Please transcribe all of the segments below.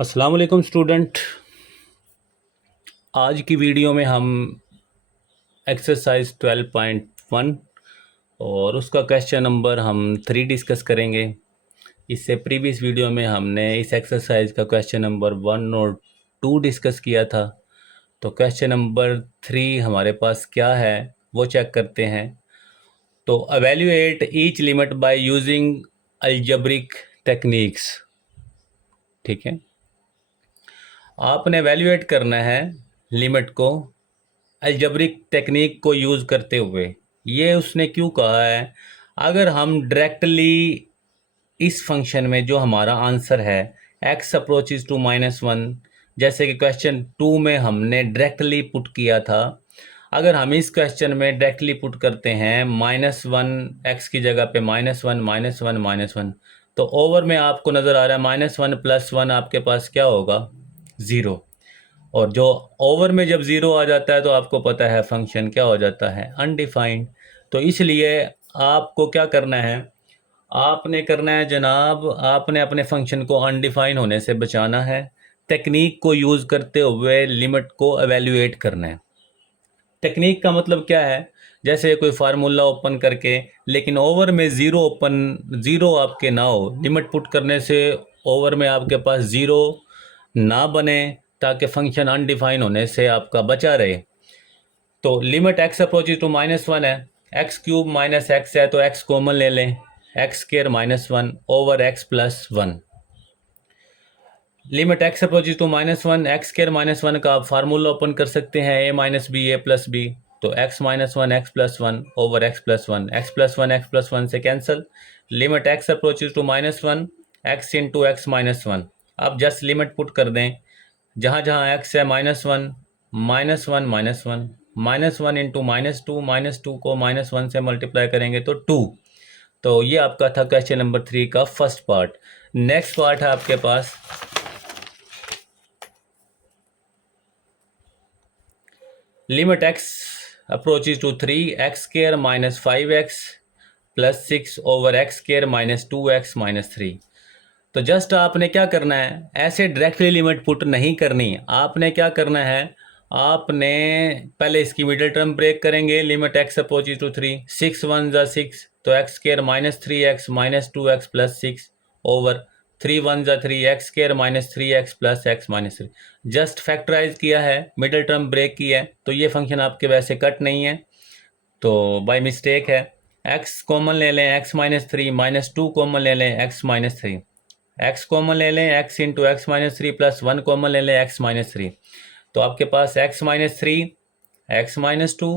अस्सलाम वालेकुम स्टूडेंट। आज की वीडियो में हम एक्सरसाइज 12.1 और उसका क्वेश्चन नंबर हम 3 डिस्कस करेंगे। इससे प्रीवियस वीडियो में हमने इस एक्सरसाइज का क्वेश्चन नंबर 1 और 2 डिस्कस किया था। तो क्वेश्चन नंबर 3 हमारे पास क्या है वो चेक करते हैं। तो evaluate each limit by using algebraic techniques. ठीक है, आपने एवेल्यूएट करना है लिमिट को अलजेब्रिक टेक्निक को यूज़ करते हुए। ये उसने क्यों कहा है? अगर हम डायरेक्टली इस फंक्शन में जो हमारा आंसर है x अप्रोचेज टू -1, जैसे कि क्वेश्चन 2 में हमने डायरेक्टली पुट किया था, अगर हम इस क्वेश्चन में डायरेक्टली पुट करते हैं -1 x की जगह पे -1 -1 -1, तो ओवर में आपको नज़र आ रहा है -1 + 1 आपके पास क्या होगा? 0। और जो ओवर में जब ज़ीरो आ जाता है तो आपको पता है फंक्शन क्या हो जाता है? अनडिफाइंड। तो इसलिए आपको क्या करना है? आपने करना है जनाब, आपने अपने फंक्शन को अनडिफाइन होने से बचाना है। टेक्निक को यूज़ करते हुए लिमिट को एवेल्यूएट करना है। टेक्निक का मतलब क्या है? जैसे कोई फार्मूला ओपन करके, लेकिन ओवर में ज़ीरो आपके ना हो। लिमिट पुट करने से ओवर में आपके पास ज़ीरो ना बने, ताकि फंक्शन अनडिफाइन होने से आपका बचा रहे। तो लिमिट x अप्रोचेज टू -1 है, एक्स क्यूब माइनस एक्स है तो x कॉमन ले लें, x square -1 over x + 1। Limit x approaches to -1, x square -1 का आप फार्मूला ओपन कर सकते हैं, a - b a + b। तो x - 1 x + 1 over x + 1, x + 1 x + 1 से cancel. Limit x approaches to -1, x into x - 1। अब जस्ट लिमिट पुट कर दें, जहाँ जहाँ x है -1 -1 -1 इंटू -2 को -1 से मल्टीप्लाई करेंगे तो 2। तो ये आपका था क्वेश्चन नंबर 3 का फर्स्ट पार्ट। नेक्स्ट पार्ट है आपके पास limit x approaches to 3, x square -5x + 6 over x square -2x - 3। तो जस्ट आपने क्या करना है, ऐसे डायरेक्टली लिमिट पुट नहीं करनी। आपने क्या करना है, आपने पहले इसकी मिडिल टर्म ब्रेक करेंगे। लिमिट x अप्रोचेज टू 3, 6 1 ज़ा 6, तो x square -3x -2x + 6 over 3 1 ज़ा 3, x square -3x + x - 3। Just factorise किया है, मिडिल टर्म ब्रेक की है, तो ये फंक्शन आपके वैसे कट नहीं है, तो बाय मिस्टेक है। x कॉमन ले लें, x - 3 -2 कॉमन ले लें, x - 3। x कॉमन ले लें, x इंटू एक्स - 3 + 1 कॉमन ले लें, x - 3। तो आपके पास x - 3, x - 2,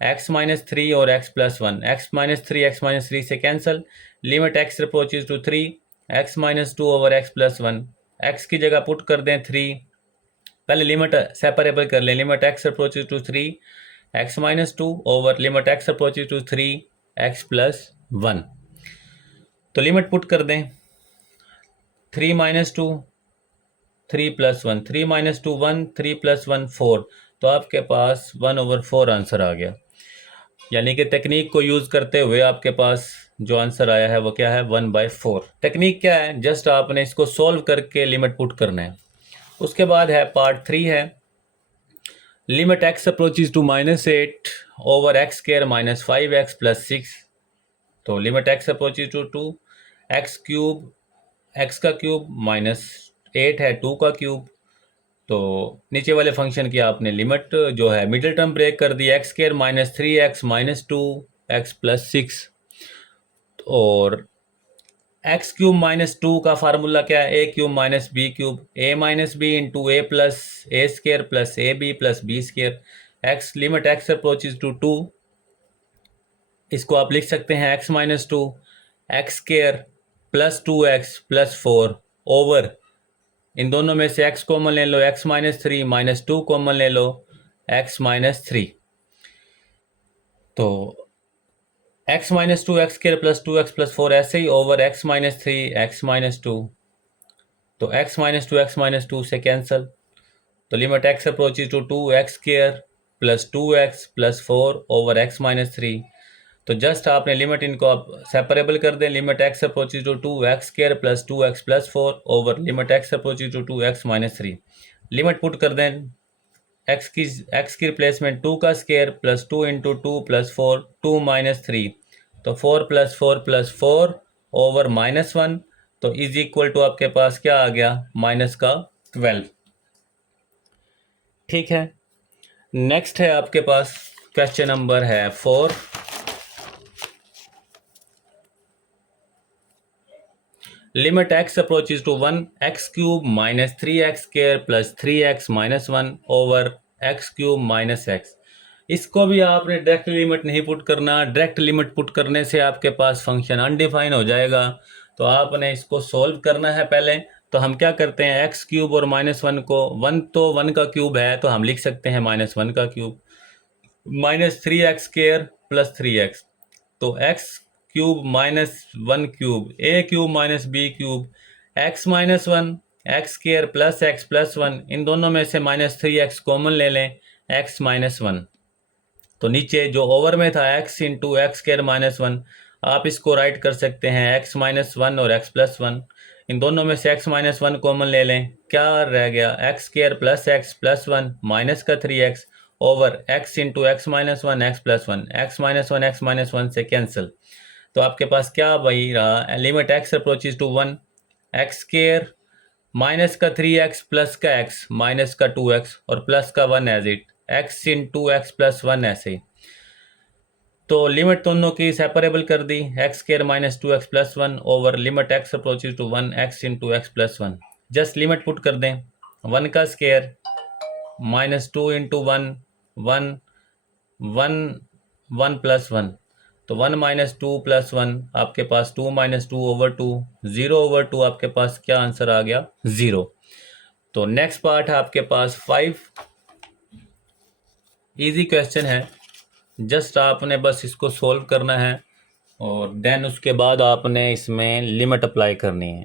x - 3 और x + 1, x - 3 x - 3 से cancel. Limit x approaches to 3, x - 2 over x + 1, x की जगह पुट कर दें 3। पहले लिमिट सेपरेबल कर लें, limit x approaches to 3, x - 2 over limit x approaches to 3, x + 1। तो लिमिट पुट कर दें, 3 - 2 3 + 1, 3 - 2 1, 3 + 1 4। तो आपके पास 1/4 आंसर आ गया। यानी कि टेक्निक को यूज़ करते हुए आपके पास जो आंसर आया है वो क्या है? 1/4। टेक्निक क्या है? जस्ट आपने इसको सॉल्व करके लिमिट पुट करना है। उसके बाद है पार्ट 3 है, limit x approaches to -8 over x square -5x + 6। तो limit x approaches to 2, x cube, x का क्यूब -8 है 2 का क्यूब। तो नीचे वाले फंक्शन की आपने लिमिट जो है मिडिल टर्म ब्रेक कर दी, एक्स स्केयर -3x -2x + 6। और एक्स क्यूब -2 का फार्मूला क्या है? a cube -b cube, a - b into a + a square + ab + b square. X limit x approaches to 2, इसको आप लिख सकते हैं x - 2 x square + 2x + 4 over, इन दोनों में से x कॉमन ले लो, x - 3 -2 कॉमन ले लो, x - 3। तो x - 2 एक्स स्केयर + 2x + 4 ऐसे ही ओवर x - 3 x - 2। तो x - 2 x - 2 से कैंसिल। तो limit x approaches to 2, x square + 2x + 4 over x - 3। तो जस्ट आपने लिमिट इनको आप सेपरेबल कर दें। Limit x approaches to 2x² plus 2x plus 4 over limit x approaches to 2x minus 3। Limit put कर दें, एक्स की रिप्लेसमेंट 2 का square plus 2 into 2 plus 4 2 minus 3, तो 4 प्लस 4 प्लस 4 ओवर -1, तो इज इक्वल टू आपके पास क्या आ गया, माइनस का 12। ठीक है, नेक्स्ट है आपके पास क्वेश्चन नंबर है 4। Limit x approaches to 1x³ minus 3x² plus 3x minus 1 over x³ minus x। इसको भी आपने डायरेक्ट लिमिट नहीं पुट करना। डायरेक्ट लिमिट पुट करने से आपके पास फंक्शन अनडिफाइन हो जाएगा, तो आपने इसको सोल्व करना है पहले। तो हम क्या करते हैं, x³ और -1 को, 1 तो 1 का क्यूब है तो हम लिख सकते हैं -1 का cube, minus 3x² plus 3x, तो x³ -1³ a³ minus b³ x minus 1 x² plus x plus 1, इन दोनों में से -3x कॉमन ले लें, x माइनस 1। तो नीचे जो ओवर में था x इंटू x² माइनस 1, आप इसको राइट कर सकते हैं x माइनस 1 और x प्लस 1। इन दोनों में से x माइनस 1 कॉमन ले लें, क्या रह गया, x² plus x plus 1 minus का 3x over x into x minus 1 x plus 1, x minus 1 से कैंसिल। तो आपके पास क्या वही रहा, limit x approaches to 1 x² minus का 3x प्लस का x माइनस का 2x और प्लस का 1 as it, x into x plus 1 ऐसे ही। तो लिमिट दोनों की सेपरेबल कर दी, x² minus 2x plus 1 over limit x approaches to 1 x into x plus 1। Just limit put कर दें, 1 का स्केयर माइनस 2 इंटू 1 1 1 1 प्लस 1, तो 1 माइनस 2 प्लस 1 आपके पास 2 माइनस 2 ओवर 2, 0 ओवर 2, आपके पास क्या आंसर आ गया, 0। तो नेक्स्ट पार्ट है आपके पास 5। इजी क्वेश्चन है, जस्ट आपने बस इसको सॉल्व करना है और देन उसके बाद आपने इसमें लिमिट अप्लाई करनी है।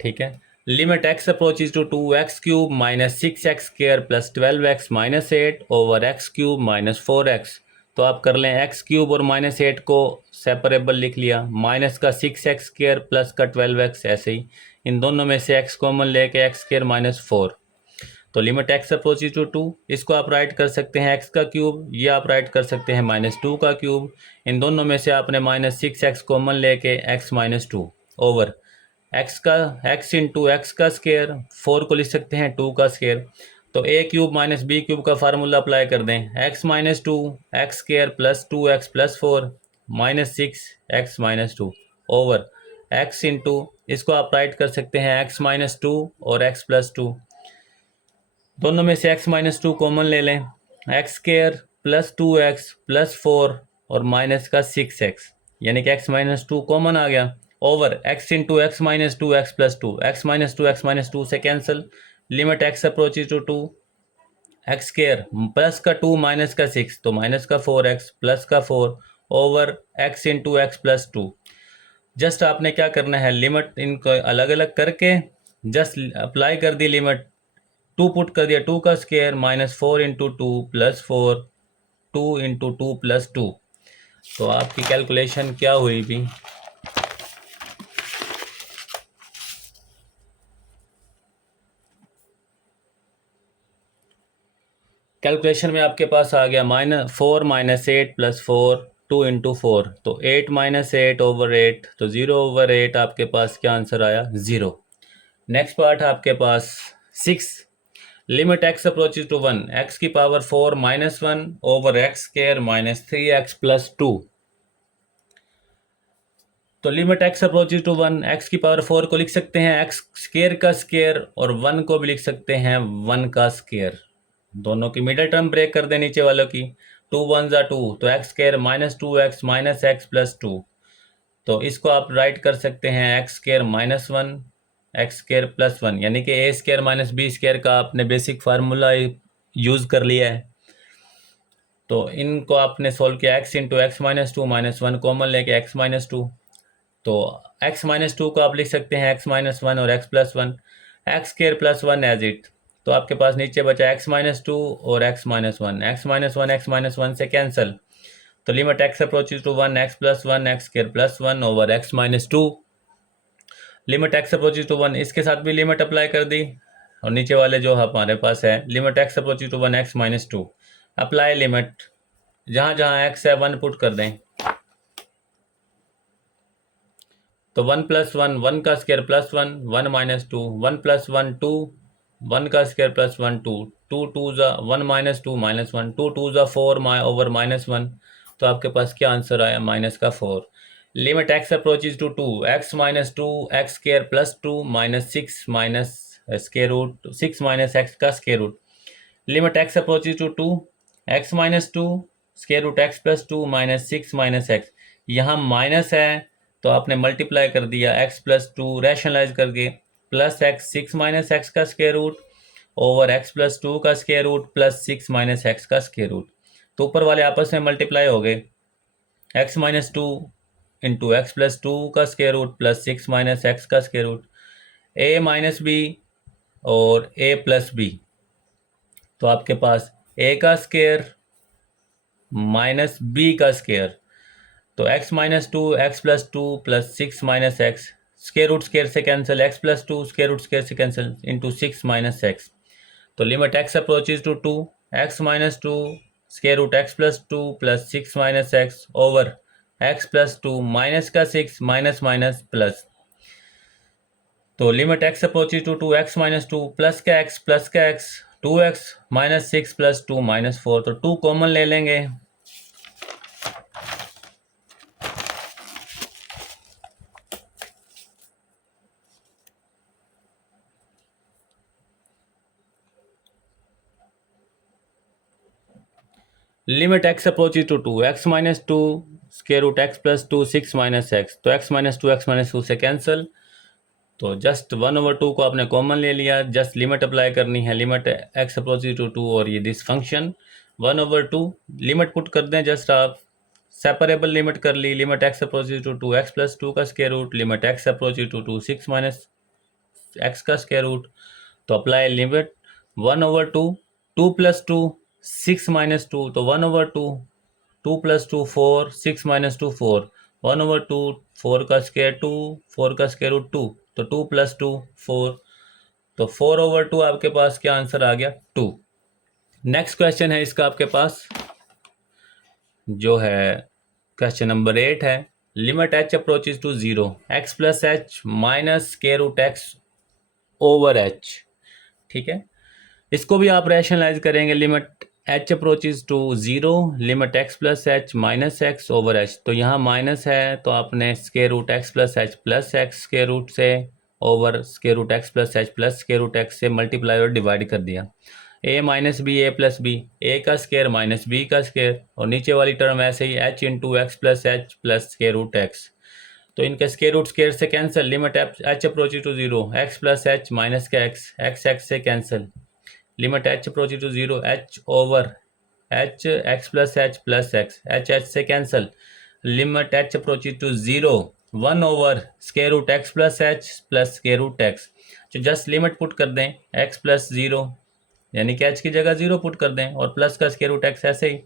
ठीक है, limit x approaches to 2x³ minus 6x² plus 12x minus 8 over x³ minus 4x। तो आप कर लें, x³ और -8 को सेपरेबल लिख लिया, माइनस का 6x² प्लस का 12x ऐसे ही, इन दोनों में से x कॉमन लेके x² माइनस 4। तो लिमिट x अप्रोचेज टू 2, इसको आप राइट कर सकते हैं x का क्यूब, ये आप राइट कर सकते हैं -2 का क्यूब, इन दोनों में से आपने -6x कॉमन लेके x minus 2 over x into x का स्केयर, 4 को लिख सकते हैं 2 का स्केयर। तो a³ माइनस b³ का फार्मूला अप्लाई कर दें, x minus 2 x² plus 2x plus 4 minus 6x minus 2 over x into, इसको आप राइट कर सकते हैं x माइनस 2 और x प्लस 2, दोनों में से x माइनस 2 कॉमन ले लें, x² प्लस 2x प्लस 4 और माइनस का 6x, यानी कि x माइनस 2 कॉमन आ गया, over x into x minus 2 x plus 2, x minus 2 से cancel, limit x approaches to 2 x² plus का 2 माइनस का 6, तो माइनस का 4x प्लस का 4 over x into x plus 2। Just आपने क्या करना है, लिमिट इनको अलग अलग करके जस्ट अप्लाई कर दी लिमिट, 2 पुट कर दिया, 2 का square minus 4 into 2 plus 4 2 into 2 plus 2। तो आपकी कैलकुलेशन क्या हुई भी, कैलकुलेशन में आपके पास आ गया -4 माइनस 8 प्लस 4 2 इंटू 4, तो 8 माइनस 8 ओवर 8, तो 0 ओवर 8 आपके पास क्या आंसर आया, 0। नेक्स्ट पार्ट है आपके पास 6। Limit x approaches to 1 x की power 4 minus 1 over x² minus 3x plus 2। तो limit x approaches to 1 x की पावर 4 को लिख सकते हैं x² का स्केयर और 1 को भी लिख सकते हैं 1 का स्केयर, दोनों की मिडिल टर्म ब्रेक कर दें नीचे वालों की, 2 1 ज़ा 2, तो x² minus 2x minus x plus 2। तो इसको आप राइट कर सकते हैं x² माइनस 1 x² प्लस 1, यानी कि a² माइनस b² का आपने बेसिक फार्मूला यूज़ कर लिया है। तो इनको आपने सोल्व किया, x into x minus 2 minus 1 common लेके x माइनस 2, तो x माइनस 2 को आप लिख सकते हैं x माइनस 1 और x plus 1, x² plus 1 as it. तो आपके पास नीचे बचा x माइनस 2 और x माइनस 1, x माइनस 1 से कैंसिल, तो limit x approaches to 1 x plus 1 x square plus 1 over x minus 2, limit x approaches to 1, इसके साथ भी लिमिट अप्लाई कर दी, और नीचे वाले जो हमारे पास है limit x approaches to 1 x minus 2, apply limit, जहाँ जहाँ एक्स है 1 पुट कर दें, तो 1 प्लस 1 1 का स्क्वायर प्लस 1 1 माइनस 2 1 प्लस 1 2 1 का स्क्वायर प्लस 1 2 2 2 ज़ा 1 माइनस 2 माइनस 1 2 2 ज़ा 4 ओवर माइनस 1, तो आपके पास क्या आंसर आया, माइनस का 4। Limit x approaches to 2 x minus 2 x square plus 2 minus 6 minus square root 6 minus x का square root, limit x approaches to 2 x minus 2 square root x plus 2 minus 6 minus x, यहाँ minus है तो आपने multiply कर दिया x plus 2 rationalise करके, plus x 6 minus x का square root over x plus 2 का square root plus 6 minus x का स्क्वायर रूट, तो ऊपर वाले आपस में मल्टीप्लाई हो गए, x minus 2 into x plus 2 का square root plus 6 minus x का square root, a minus b और ए प्लस बी, तो आपके पास ए का स्क्वायर माइनस बी का स्क्वायर, तो x minus 2 x plus 2 plus 6 minus x, square root square से cancel, x plus 2 square root square से कैंसिल इंटू 6 माइनस एक्स, तो limit x approaches to 2 x minus 2 square root x plus 2 plus 6 minus x over x plus 2 minus का 6 minus minus plus, तो limit x approaches to 2 x minus 2 plus का x 2x minus 6 plus 2 minus 4, तो 2 common ले लेंगे, limit x approaches to 2 x minus 2 square root x plus 2 6 minus x, तो x minus 2 से cancel, तो just 1/2 को आपने कॉमन ले लिया, जस्ट लिमिट अप्लाई करनी है, लिमिट x अप्रोचेज टू 2 और ये दिस फंक्शन 1/2 लिमिट पुट कर दें, जस्ट आप सेपरेबल लिमिट कर ली, limit x approaches to 2 x plus 2 का square root limit x approaches to 2 6 minus x का स्क्वायर रूट, तो अप्लाई लिमिट 1/2 2 प्लस 2 6 माइनस 2, तो 1/2 2 प्लस 2 4 6 माइनस 2 4 1/2 4 का स्क्वायर 2 4 का स्क्वायर रूट 2, तो 2 प्लस 2 4, तो 4/2 आपके पास क्या आंसर आ गया 2। नेक्स्ट क्वेश्चन है इसका आपके पास जो है क्वेश्चन नंबर 8 है, limit h approaches to 0 x plus h minus square root x over h, ठीक है, इसको भी आप रैशनलाइज करेंगे, limit h approaches to 0 limit x plus h minus x over h, तो यहाँ माइनस है तो आपने square root x plus h plus x square root से over square root x plus h plus square root x से multiply और divide कर दिया, ए minus b a plus b, a का स्क्वायर माइनस बी का स्क्वायर, और नीचे वाली टर्म ऐसे ही h into x plus h plus square root x, तो इनके स्क्वायर रूट स्क्वायर से cancel, limit h approaches to 0 x plus h minus का एक्स एक्स से cancel, limit h approaches to 0 h over h x plus h h से cancel, limit h approaches to 0 1 over square root x plus square root x, तो just limit put कर दें x plus 0 यानी कि h की जगह 0 put कर दें और प्लस का स्क्वायर रूट एक्स ऐसे ही,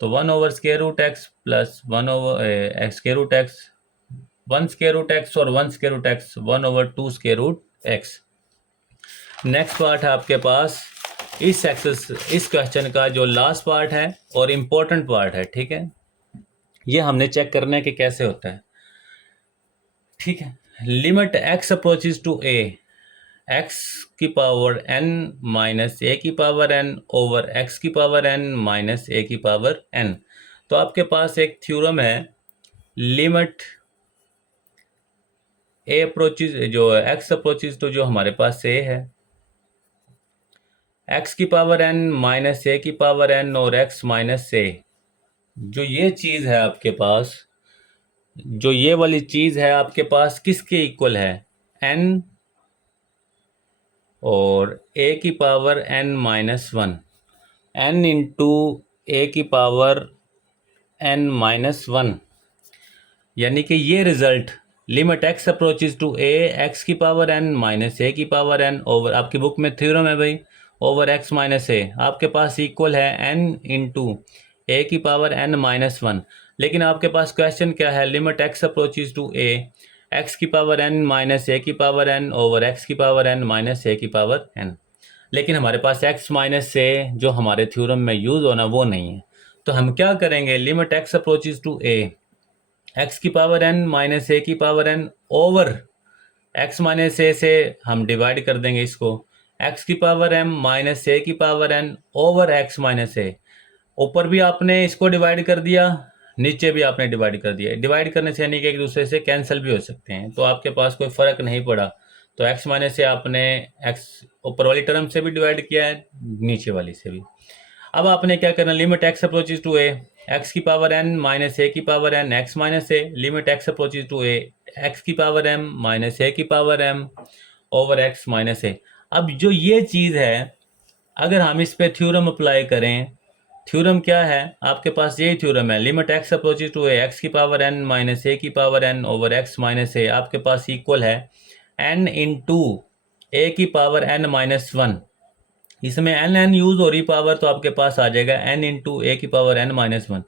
तो 1 over square root x plus 1 over square root x 1 square root x और 1 square root x 1 over 2 square root x. Next part है आपके पास इस क्वेश्चन का जो लास्ट पार्ट है और इम्पोर्टेंट पार्ट है, ठीक है, ये हमने चेक करना है कि कैसे होता है, ठीक है, limit x approaches to a x की पावर n माइनस a की पावर n ओवर x की पावर n माइनस a की पावर n, तो आपके पास एक थ्योरम है, लिमिट a अप्रोचेज जो x अप्रोचेज टू जो हमारे पास a है x की पावर n माइनस a की पावर n और x माइनस a, जो ये चीज़ है आपके पास, जो ये वाली चीज़ है आपके पास किसके इक्वल है, n और a की power n minus 1, n into a की पावर n माइनस 1, यानी कि ये result limit x approaches to a x की पावर n माइनस a की पावर n ओवर, आपकी बुक में थ्योरम है भाई, ओवर x माइनस a, आपके पास इक्वल है n इंटू ए की पावर एन माइनस वन। लेकिन आपके पास क्वेश्चन क्या है, limit x approaches to a x की पावर एन माइनस ए की पावर एन ओवर एक्स की पावर एन माइनस ए की पावर एन। लेकिन हमारे पास एक्स माइनस ए जो हमारे थ्योरम में यूज़ होना वो नहीं है। तो हम क्या करेंगे, limit x approaches to a x की पावर एन माइनस ए की power N over x minus a से हम डिवाइड कर देंगे इसको, एक्स की पावर एम माइनस ए की power N over x minus a. ऊपर भी आपने इसको डिवाइड कर दिया, नीचे भी आपने डिवाइड कर दिया। डिवाइड करने से यानी कि एक दूसरे से कैंसिल भी हो सकते हैं, तो आपके पास कोई फ़र्क नहीं पड़ा। तो एक्स माइनस से आपने एक्स ऊपर वाली टर्म से भी डिवाइड किया है, नीचे वाली से भी। अब आपने क्या करना, limit x approaches to a x की पावर एन माइनस ए की power n x minus a, limit x approaches to a x की पावर एम माइनस ए की power m over x minus a. अब जो ये चीज़ है, अगर हम इस पे थ्योरम अप्लाई करें, थ्योरम क्या है आपके पास, यही थ्योरम है, limit x approaches to a x की पावर एन माइनस ए की power N over x minus a आपके पास इक्वल है एन इंटू ए की पावर एन माइनस वन। इसमें एन एन यूज हो रही पावर, तो आपके पास आ जाएगा एन इंटू ए की पावर एन माइनस वन।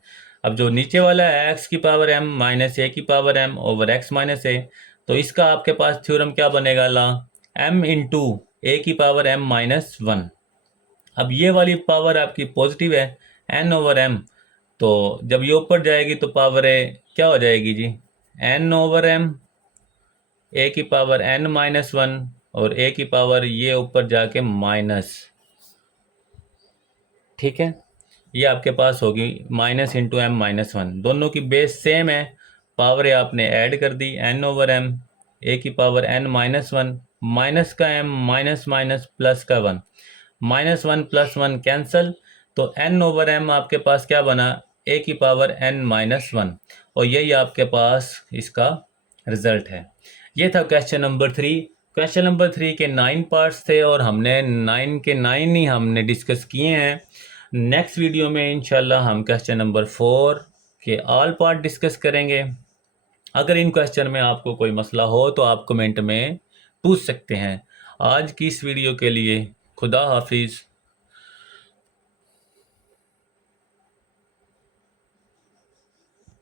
अब जो नीचे वाला है एक्स की पावर एम माइनस ए की power m over x minus a, तो इसका आपके पास थ्योरम क्या बनेगा, ला एम इंटू ए की पावर एम माइनस वन। अब ये वाली पावर आपकी पॉजिटिव है, एन ओवर एम, तो जब ये ऊपर जाएगी तो पावर ए क्या हो जाएगी जी, एन ओवर एम ए की पावर एन माइनस वन और ए की पावर ये ऊपर जाके माइनस। ठीक है, ये आपके पास होगी minus into m minus one, दोनों की बेस सेम है, पावर आपने ऐड कर दी, एन ओवर एम ए की power n minus one, minus का एम माइनस माइनस प्लस का one, minus one plus one cancel, तो एन ओवर एम आपके पास क्या बना, ए की पावर एन माइनस वन। और यही आपके पास इसका रिजल्ट है। ये था क्वेश्चन नंबर 3। क्वेश्चन नंबर 3 के 9 पार्ट्स थे और हमने 9 के 9 ही हमने डिस्कस किए हैं। नेक्स्ट वीडियो में इंशाल्लाह हम क्वेश्चन नंबर 4 के ऑल पार्ट डिस्कस करेंगे। अगर इन क्वेश्चन में आपको कोई मसला हो तो आप कमेंट में पूछ सकते हैं। आज की इस वीडियो के लिए खुदा हाफिज़।